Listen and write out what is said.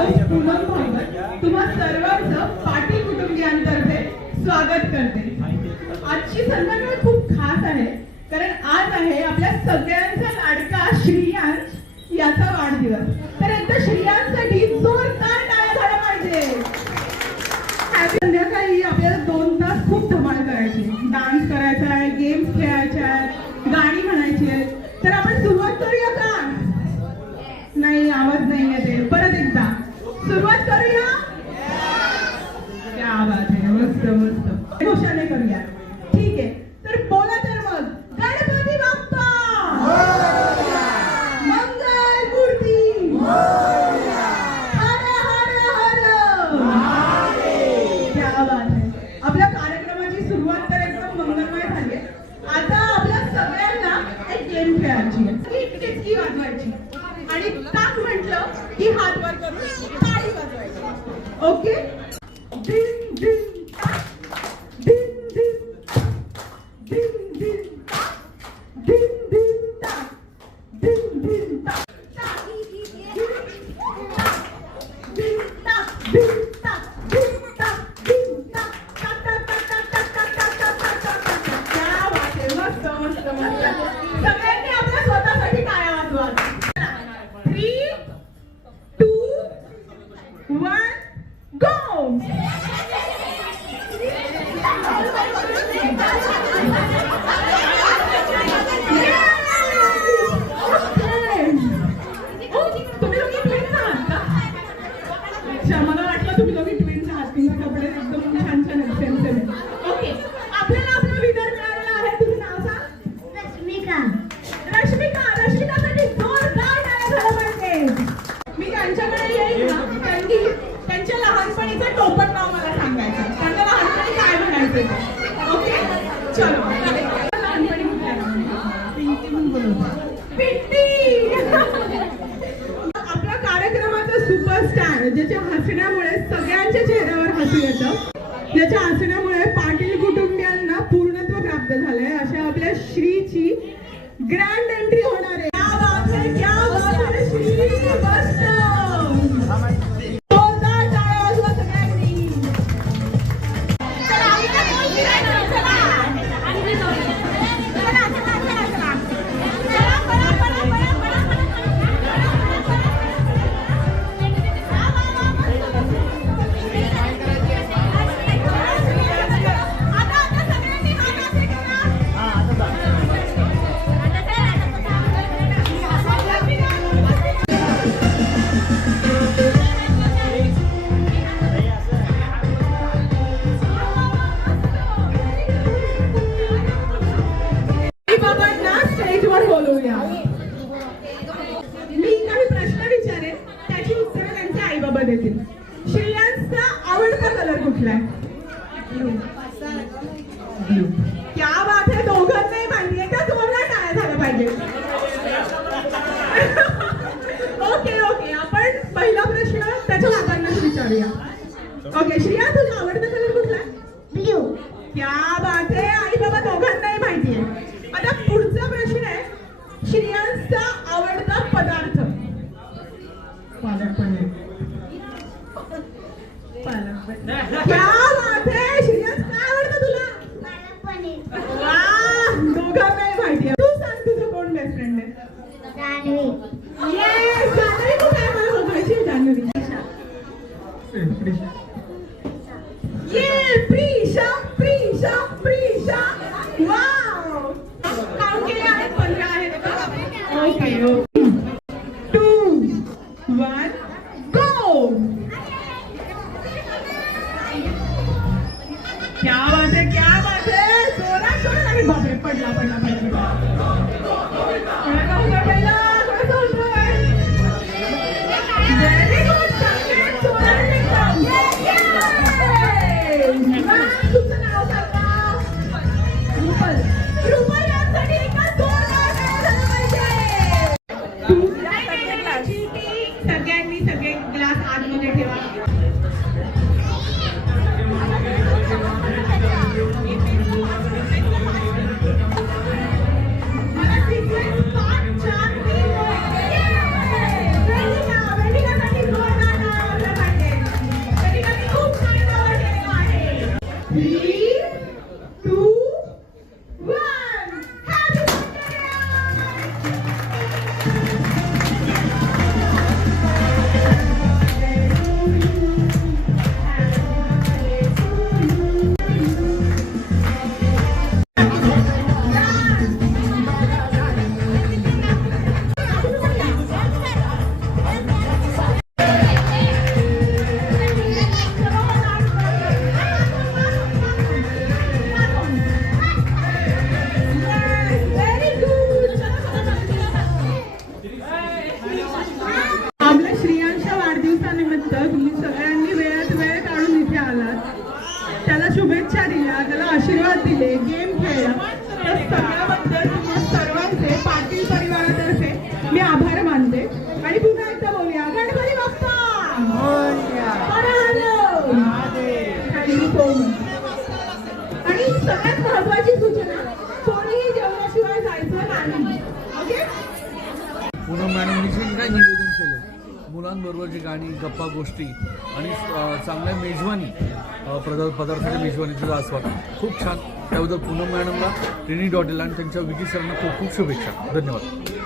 Host Poonam Bhagwat तुम्हा सर्वांचं पाटील कुटुंबियांतर्फे स्वागत करते। आजची संध्याकाळ खूप खास आहे कारण आज आहे आपल्या सगळ्यांचा लाडका श्रेयांश याचा वाढदिवस। तर एकदा श्रेयांशसाठी जोरदार टाळ्या झाल्या पाहिजे। संध्याकाळी आपल्याला 2 तास खूप धमाल करायची, डान्स करायचा आहे, गेम्स खेळायचे आहेत, गाणी म्हणायची आहेत। तर आपण सुरुवात करूया का? नाही, आवाज नाही येते। परत एकदा सुरुवात करूया। क्या बात आहे, मस्त मस्त घोषणे करूया। ठीक आहे, तर बोला तर मग गणपती बाप्पा मंगल मूर्ती हर हर हर। क्या बात आहे। आपल्या कार्यक्रमाची सुरुवात तर एकदम मंगलमय झाली। आता आपल्या सगळ्यांना एक गेम खेळायची आहे, टिचकी वाजवायची आणि टाक म्हटलं की हात वर करून ताली वाजवायची। ओके, डिन डिन टाक, डिन डिन टाक, डिन डिन टाक, डिन डिन टाक, डिन डिन टाक, डिन टाक, डिन टाक, डिन टाक, डिन टाक, टाक टाक टाक टाक टाक टाक टाक टाक टाक। क्या बात आहे, मस्त मस्त मस्त। सगळ्यांनी आपल्या स्वतःसाठी टाळ्या वाजवा। 3, 2, 1 गो। मला वाटलं तुम्ही दोघी ट्विन्स आहात, तुमचे कपडे एकदम छान छान आहेत, सेम सेम। ओके, आपल्याला आपला विनर मिळालेला आहे। तुझं नाव सांग। रश्मिका। रश्मिका, रश्मिकासाठी जोरदार टाळ्या झाल्या पाहिजे। मी त्यांच्याकडे येईल ना, त्यांनी त्यांच्या लहानपणीचं टोपण नाव मला सांगायचं, त्यांना लहानपणी काय म्हणायचं। ओके, चलो। लहानपणी पिंटी आपल्या कार्यक्रमाचा सुपरस्टार, ज्याच्या हसण्यामुळे सगळ्यांच्या चेहऱ्यावर हसू येतं, ज्याच्या हसण्यामुळे पाटील कुटुंबियांना पूर्णत्व प्राप्त झालंय, अशा आपल्या श्रीची ग्रँड एंट्री होणार आहे। क्या बात है, क्या बात है श्री, मस्त। जोरदार टाळ्या वाजवा सगळ्यांनी। श्रेयांशचा आवडता कलर कुठला आहे? ब्लू। क्या बात है, दोघांनाही माहिती आहे, त्या जोरदार टाळ्या झाल्या पाहिजे। ओके ओके, आपण पहिला प्रश्न त्याच्या बाबांनाच विचारूया। ओके, श्रेया तुझा आवडता कलर कुठला आहे? ब्लू। क्या बात है, आई बाबा दोघांनाही माहिती आहे। आता पुढचा प्रश्न आहे, श्रेयांशचा आवडता पदार्थ? पालक पनीर। क्या बात है, श्रेयांश काय आवडतं तुला? पालक पनीर। वाह, दोघांनाही माहिती आहे। तू सांग, तुझं कोण बेस्ट फ्रेंड आहे? जान्हवी। येस, जान्हवी तू काय मला बघायची? जान्हवी। ये प्रिशा प्रिशा प्रिशा। वाव, काउंट केले आहेत, 15 आहेत का? ओके, 2, 1 गो। क्या बात है, क्या बात है, जोरात जोरात। आणि बापरे, पडला पडला पडला। थोडासा होतोय पहिला, थोडासा होतोय। व्हेरी गुड, सगळ्यात जोरात एकदम। तुमचं नाव सांगा। रुपल। रुपल यांसाठी एका जोरदार टाळ्या झाल्या पाहिजे। सगळ्यांनी सगळे ग्लास आतमध्ये ठेवा। मला 5, 4, 3 सगळ्यात महत्वाची सूचना, कोणीही जेवणाशिवाय जायचं नाही. ओके? पूनम मॅडमनी जे काय निवेदन केलं, मुलांबरोबरची गाणी, गप्पा गोष्टी आणि चांगल्या मेजवानी, पदार्थाच्या मेजवानीचा आस्वाद खूप छान. त्याबद्दल पूनम मॅडमला, ट्रिनी.ला आणि त्यांच्या विकी सरांना खूप खूप शुभेच्छा. धन्यवाद.